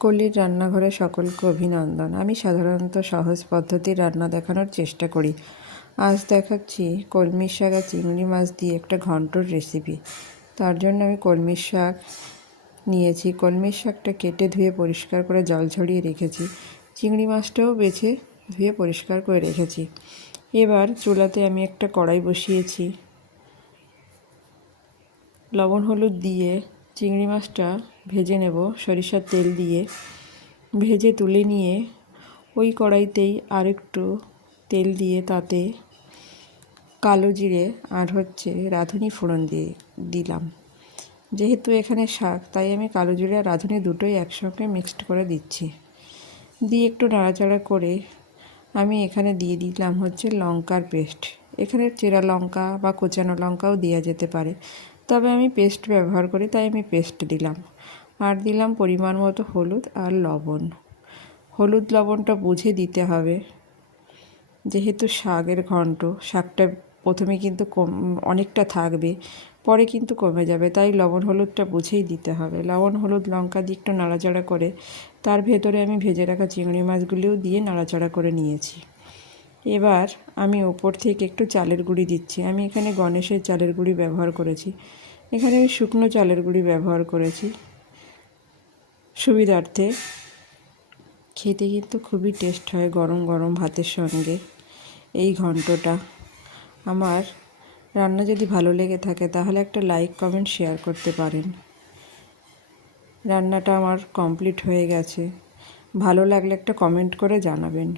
কলির রান্নাঘরে সকলকে অভিনন্দন। আমি সাধারণত সহজ পদ্ধতির রান্না দেখানোর চেষ্টা করি। আজ দেখাচ্ছি কলমি শাক আর চিংড়ি মাছ দিয়ে একটা ঘন্টর রেসিপি। তার জন্য আমি কলমির শাক নিয়েছি। কলমির শাকটা কেটে ধুয়ে পরিষ্কার করে জল ঝরিয়ে রেখেছি। চিংড়ি মাছটাও বেছে ধুয়ে পরিষ্কার করে রেখেছি। এবার চুলাতে আমি একটা কড়াই বসিয়েছি। লবণ হলুদ দিয়ে চিংড়ি মাছটা ভেজে নেব সরিষার তেল দিয়ে। ভেজে তুলে নিয়ে ওই কড়াইতেই আরেকটু তেল দিয়ে তাতে কালো জিরে আর রাঁধুনি ফোড়ন দিলাম। যেহেতু এখানে শাক, তাই আমি কালো জিরে আর রাঁধুনি দুটোই একসঙ্গে মিক্সড করে দিচ্ছি। দিয়ে একটু নাড়াচাড়া করে আমি এখানে দিয়ে দিলাম লঙ্কার পেস্ট। এখানে চেরা লঙ্কা বা কোচানো লঙ্কাও দেওয়া যেতে পারে, তবে আমি পেস্ট ব্যবহার করি, তাই আমি পেস্ট দিলাম। আর দিলাম পরিমাণ মতো হলুদ আর লবণ। হলুদ লবণটা বুঝে দিতে হবে, যেহেতু শাকের ঘন্ট। শাকটা প্রথমে কিন্তু অনেকটা থাকবে, পরে কিন্তু কমে যাবে, তাই লবণ হলুদটা বুঝেই দিতে হবে। লবণ হলুদ লঙ্কা দিয়ে একটু নাড়াচাড়া করে তার ভেতরে আমি ভেজে রাখা চিংড়ি মাছগুলিও দিয়ে নাড়াচাড়া করে নিয়েছি। এবার আমি ওপর থেকে একটু চালের গুঁড়ি দিচ্ছি। আমি এখানে গণেশের চালের গুঁড়ি ব্যবহার করেছি। এখানে আমি শুকনো চালের গুঁড়ি ব্যবহার করেছি সুবিধার্থে। খেতে কিন্তু খুবই টেস্ট হয় গরম গরম ভাতের সঙ্গে এই ঘন্টটা। আমার রান্না যদি ভালো লেগে থাকে তাহলে একটা লাইক কমেন্ট শেয়ার করতে পারেন। রান্নাটা আমার কমপ্লিট হয়ে গেছে। ভালো লাগলে একটা কমেন্ট করে জানাবেন।